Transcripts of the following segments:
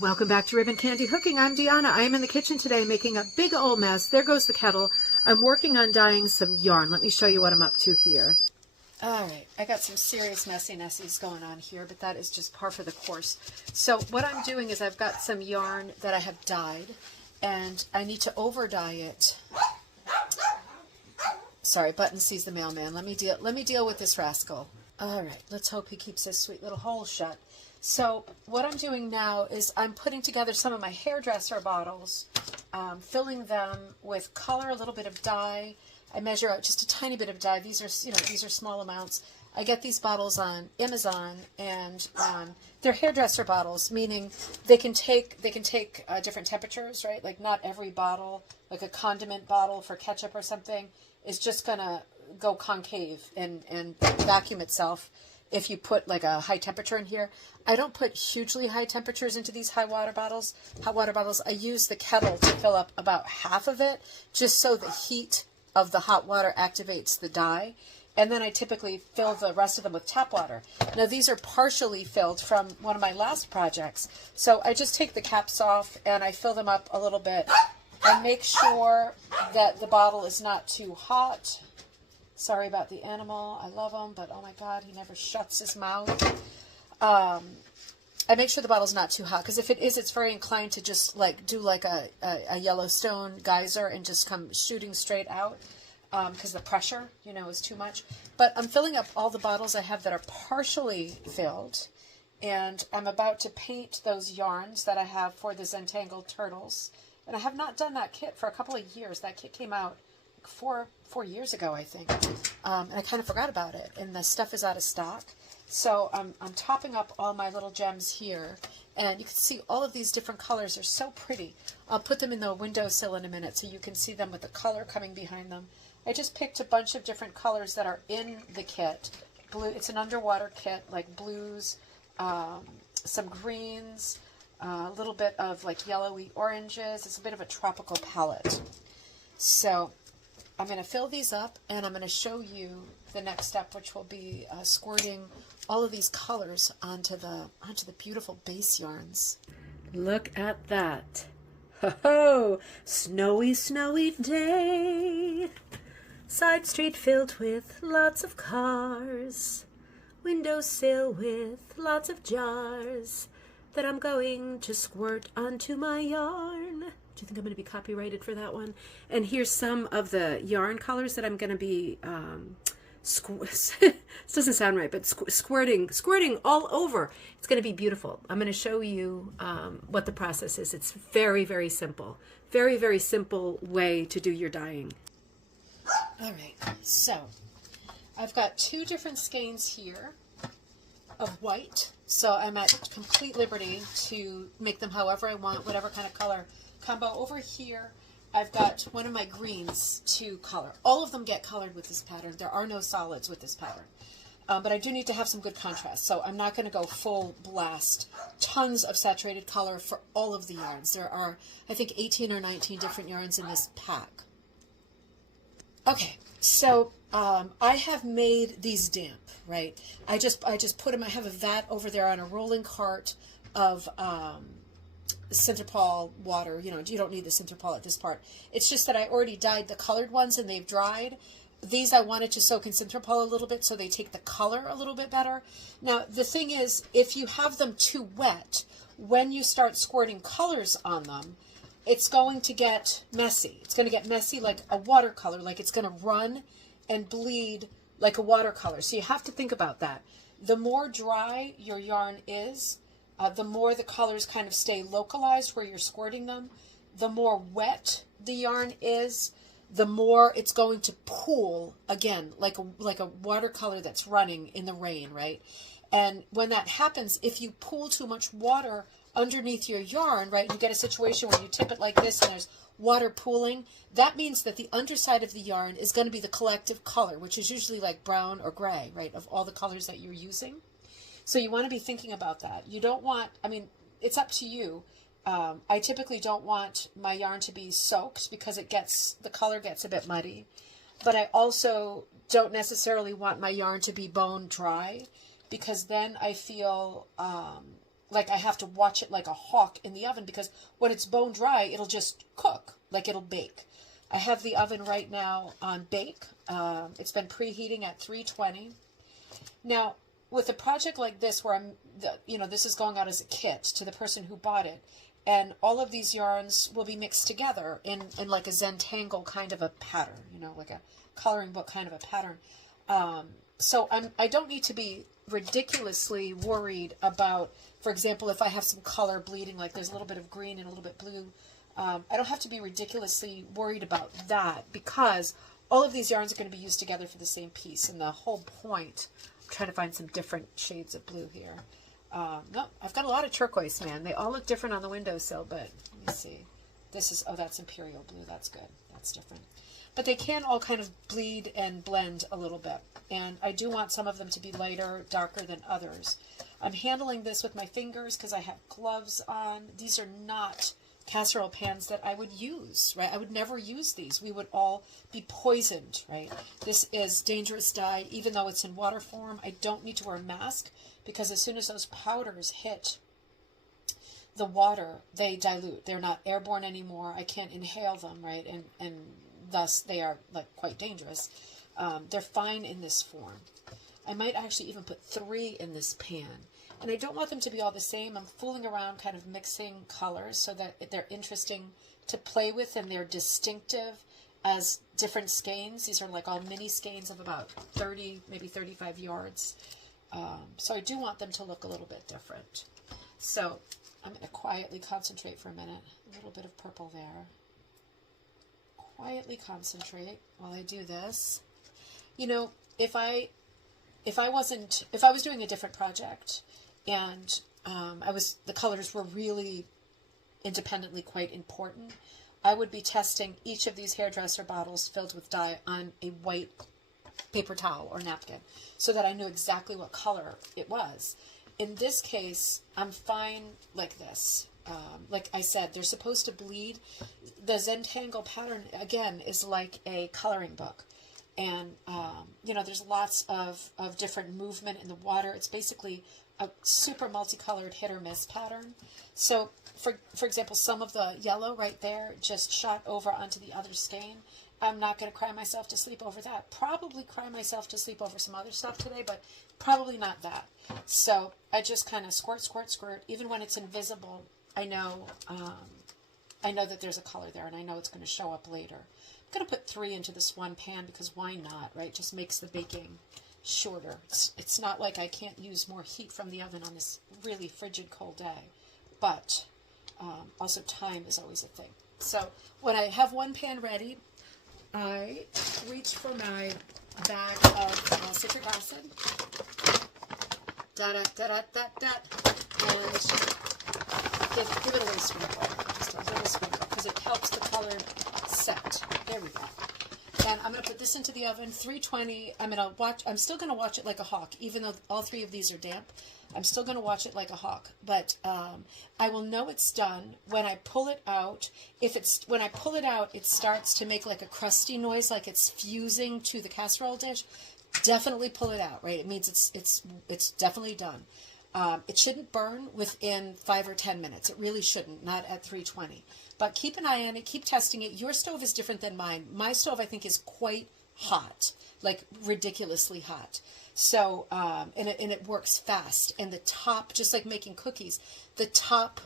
Welcome back to Ribbon Candy Hooking. I'm Deanna. I am in the kitchen today making a big old mess. There goes the kettle. I'm working on dyeing some yarn. Let me show you what I'm up to here. All right, I got some serious messies going on here, but that is just par for the course. So what I'm doing is I've got some yarn that I have dyed, and I need to over dye it. Sorry, Button sees the mailman. Let me deal with this rascal. All right, let's hope he keeps his sweet little hole shut. So what I'm doing now is I'm putting together some of my hairdresser bottles, filling them with color, a little bit of dye. I measure out just a tiny bit of dye. These are small amounts. I get these bottles on Amazon, and they're hairdresser bottles, meaning they can take different temperatures, right? Like not every bottle, like a condiment bottle for ketchup or something, is just gonna go concave and vacuum itself if you put like a high temperature in here. I don't put hugely high temperatures into these hot water bottles. I use the kettle to fill up about half of it, just so the heat of the hot water activates the dye. And then I typically fill the rest of them with tap water. Now these are partially filled from one of my last projects. So I just take the caps off and I fill them up a little bit and make sure that the bottle is not too hot. Sorry about the animal. I love him, but oh my God, he never shuts his mouth. I make sure the bottle's not too hot, because if it is, it's very inclined to just like do like a Yellowstone geyser and just come shooting straight out, because the pressure, is too much. But I'm filling up all the bottles I have that are partially filled, and I'm about to paint those yarns that I have for the Zentangled turtles. And I have not done that kit for a couple of years. That kit came out 4 years ago, I think, and I kind of forgot about it, and the stuff is out of stock. So I'm topping up all my little gems here, and you can see all of these different colors are so pretty. I'll put them in the windowsill in a minute so you can see them with the color coming behind them. I just picked a bunch of different colors that are in the kit. Blue, it's an underwater kit, like blues, some greens, a little bit of like yellowy oranges. It's a bit of a tropical palette. So I'm going to fill these up, and I'm going to show you the next step, which will be squirting all of these colors onto the beautiful base yarns. Look at that. Ho-ho! Snowy, snowy day. Side street filled with lots of cars. Windowsill with lots of jars that I'm going to squirt onto my yarn. Do you think I'm going to be copyrighted for that one? And here's some of the yarn colors that I'm going to be, this doesn't sound right, but squirting all over. It's going to be beautiful. I'm going to show you what the process is. It's very, very simple. Very, very simple way to do your dyeing. All right, so I've got 2 different skeins here of white. So I'm at complete liberty to make them however I want, whatever kind of color combo. Over here, I've got one of my greens to color. All of them get colored with this pattern. There are no solids with this pattern. But I do need to have some good contrast, so I'm not going to go full blast. Tons of saturated color for all of the yarns. There are, I think, 18 or 19 different yarns in this pack. Okay, so I have made these damp, right? I just put them, I have a vat over there on a rolling cart of Synthropol water. You don't need the Synthropol at this part. It's just that I already dyed the colored ones and they've dried. These I wanted to soak in Synthropol a little bit so they take the color a little bit better. Now, the thing is, if you have them too wet, when you start squirting colors on them, it's going to get messy. It's going to get messy like a watercolor, like it's going to run and bleed like a watercolor. So you have to think about that. The more dry your yarn is, the more the colors kind of stay localized where you're squirting them. The more wet the yarn is, the more it's going to pool, again, like a watercolor that's running in the rain, right? And when that happens, if you pool too much water underneath your yarn, right, you get a situation where you tip it like this and there's water pooling, that means that the underside of the yarn is going to be the collective color, which is usually like brown or gray, right, of all the colors that you're using. So you want to be thinking about that. You don't want, I mean, it's up to you. I typically don't want my yarn to be soaked because the color gets a bit muddy. But I also don't necessarily want my yarn to be bone dry, because then I feel like I have to watch it like a hawk in the oven, because when it's bone dry, it'll just cook, like it'll bake. I have the oven right now on bake. It's been preheating at 320. Now, with a project like this, where this is going out as a kit to the person who bought it, and all of these yarns will be mixed together in like a Zentangle kind of a pattern, like a coloring book kind of a pattern. So I don't need to be ridiculously worried about, for example, if I have some color bleeding, like there's a little bit of green and a little bit blue. I don't have to be ridiculously worried about that, because all of these yarns are going to be used together for the same piece. And the whole point, I'm trying to find some different shades of blue here. No, I've got a lot of turquoise, man. They all look different on the windowsill, but let me see. This is, oh, that's imperial blue. That's good. That's different. But they can all kind of bleed and blend a little bit. And I do want some of them to be lighter, darker than others. I'm handling this with my fingers because I have gloves on. These are not casserole pans that I would use, right? I would never use these. We would all be poisoned, right? This is dangerous dye. Even though it's in water form, I don't need to wear a mask, because as soon as those powders hit the water, they dilute. They're not airborne anymore. I can't inhale them, right? And thus they are like quite dangerous. They're fine in this form. I might actually even put 3 in this pan. And I don't want them to be all the same. I'm fooling around, kind of mixing colors so that they're interesting to play with and they're distinctive as different skeins. These are like all mini skeins of about 30, maybe 35 yards. So I do want them to look a little bit different. So I'm going to quietly concentrate for a minute. A little bit of purple there. Quietly concentrate while I do this. If I was doing a different project, and the colors were really independently quite important, I would be testing each of these hairdresser bottles filled with dye on a white paper towel or napkin, so that I knew exactly what color it was. In this case, I'm fine like this. Like I said, they're supposed to bleed. The Zentangle pattern, again, is like a coloring book. And, there's lots of different movement in the water. It's basically a super multicolored hit or miss pattern. So, for example, some of the yellow right there just shot over onto the other skein. I'm not going to cry myself to sleep over that. Probably cry myself to sleep over some other stuff today, but probably not that. So I just kind of squirt, squirt, squirt. Even when it's invisible, I know that there's a color there, and I know it's going to show up later. I'm going to put 3 into this one pan, because why not, right? Just makes the baking shorter. It's not like I can't use more heat from the oven on this really frigid cold day, but also time is always a thing. So when I have one pan ready, I reach for my bag of citric acid, and give it a little sprinkle, just a little sprinkle, because it helps the color set. There we go. And I'm going to put this into the oven, 320. I'm still going to watch it like a hawk, even though all 3 of these are damp. I'm still going to watch it like a hawk, but I will know it's done when I pull it out. When I pull it out, it starts to make like a crusty noise, like it's fusing to the casserole dish. Definitely pull it out, right? It means it's definitely done. It shouldn't burn within 5 or 10 minutes. It really shouldn't, not at 320. But keep an eye on it. Keep testing it. Your stove is different than mine. My stove, I think, is quite hot, like ridiculously hot. So, and it works fast. And the top, just like making cookies, the top,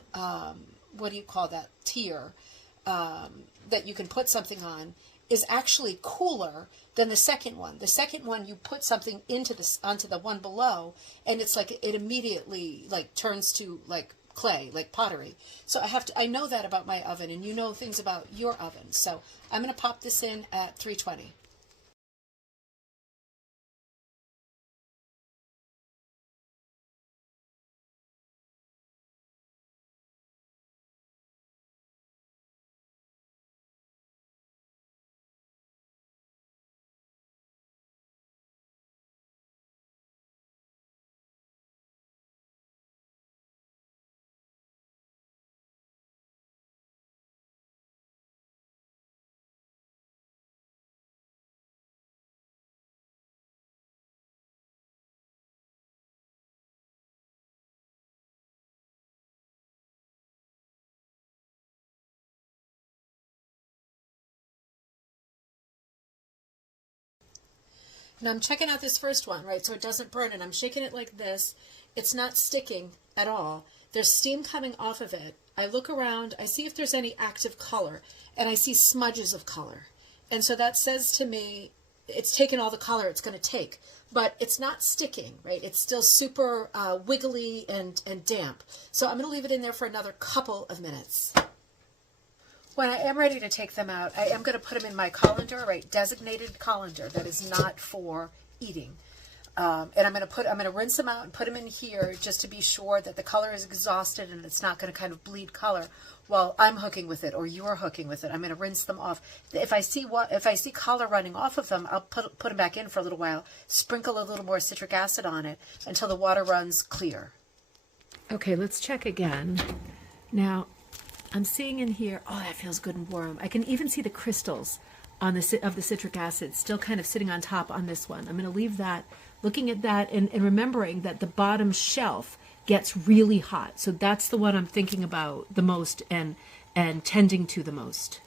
what do you call that, tier that you can put something on is actually cooler than the second one. The second one, you put something onto the one below, and it's like it immediately like turns to like clay, like pottery. So I know that about my oven, and you know things about your oven. So I'm going to pop this in at 320. Now I'm checking out this first one, right, so it doesn't burn, and I'm shaking it like this. It's not sticking at all. There's steam coming off of it. I look around, I see if there's any active color, and I see smudges of color. And so that says to me, it's taken all the color it's going to take, but it's not sticking, right? It's still super wiggly and damp. So I'm going to leave it in there for another couple of minutes. When I am ready to take them out, I am going to put them in my colander, right? Designated colander that is not for eating. And I'm going to rinse them out and put them in here just to be sure that the color is exhausted and it's not going to kind of bleed color while I'm hooking with it or you're hooking with it. I'm going to rinse them off. If I see color running off of them, I'll put them back in for a little while, sprinkle a little more citric acid on it until the water runs clear. Okay, let's check again. Now, I'm seeing in here, oh, that feels good and warm. I can even see the crystals on of the citric acid still kind of sitting on top on this one. I'm going to leave that, looking at that and remembering that the bottom shelf gets really hot. So that's the one I'm thinking about the most and tending to the most.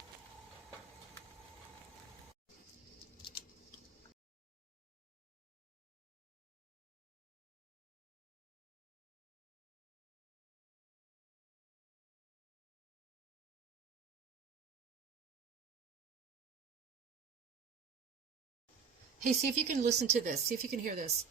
Hey, see if you can listen to this. See if you can hear this.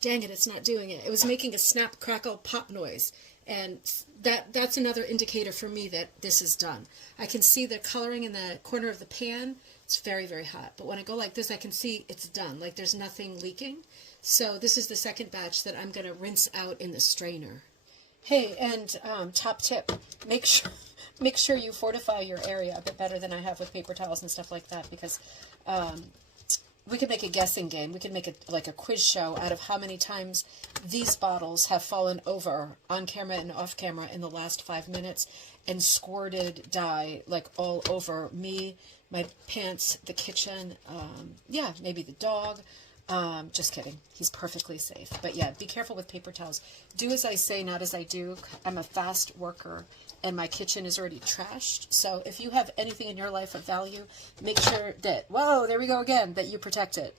Dang it, it's not doing it. It was making a snap, crackle, pop noise. And that's another indicator for me that this is done. I can see the coloring in the corner of the pan. It's very, very hot. But when I go like this, I can see it's done. Like there's nothing leaking. So this is the second batch that I'm going to rinse out in the strainer. Hey, and top tip, make sure you fortify your area a bit better than I have with paper towels and stuff like that, because we could make a guessing game. We could make it like a quiz show out of how many times these bottles have fallen over on camera and off camera in the last 5 minutes and squirted dye like all over me, my pants, the kitchen, yeah, maybe the dog. Just kidding. He's perfectly safe. But yeah, be careful with paper towels. Do as I say, not as I do. I'm a fast worker and my kitchen is already trashed. So if you have anything in your life of value, make sure that, whoa, there we go again, that you protect it.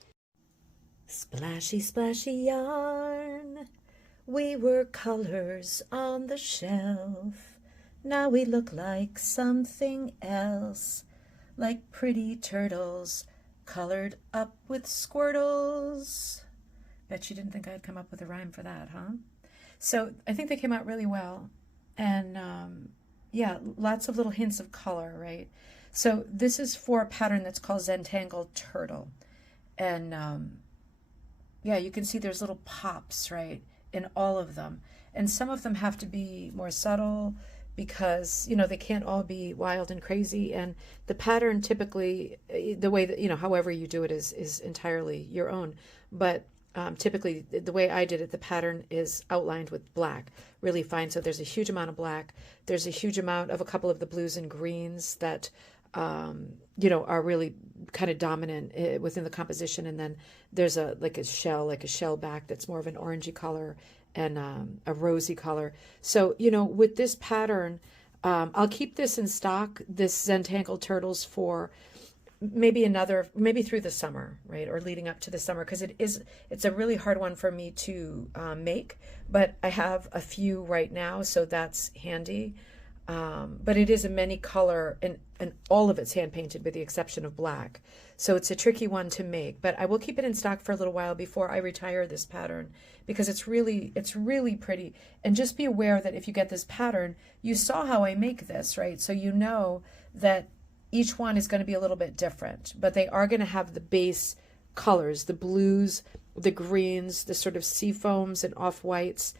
Splashy, splashy yarn. We were colors on the shelf. Now we look like something else, like pretty turtles colored up with squirtles. Bet you didn't think I'd come up with a rhyme for that, huh? So I think they came out really well. And yeah, lots of little hints of color, right? So this is for a pattern that's called Zentangled Turtle. And yeah, you can see there's little pops, right, in all of them. And some of them have to be more subtle because, you know, they can't all be wild and crazy. And the pattern typically, the way that, you know, however you do it is entirely your own. But typically, the way I did it, the pattern is outlined with black, really fine. So there's a huge amount of black. There's a huge amount of a couple of the blues and greens that, you know, are really kind of dominant within the composition. And then there's like a shell back that's more of an orangey color and a rosy color. So, you know, with this pattern, I'll keep this in stock, this Zentangled Turtles, for maybe through the summer, right, or leading up to the summer, because it's a really hard one for me to make, but I have a few right now, so that's handy. But it is a many color, and all of it's hand painted with the exception of black. So it's a tricky one to make, but I will keep it in stock for a little while before I retire this pattern, because it's really pretty. And just be aware that if you get this pattern, you saw how I make this, right? So you know that each one is going to be a little bit different, but they are going to have the base colors, the blues, the greens, the sort of sea foams and off-whites.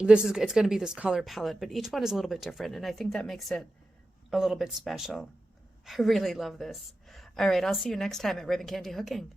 It's going to be this color palette, but each one is a little bit different, and I think that makes it a little bit special. I really love this. All right, I'll see you next time at Ribbon Candy Hooking.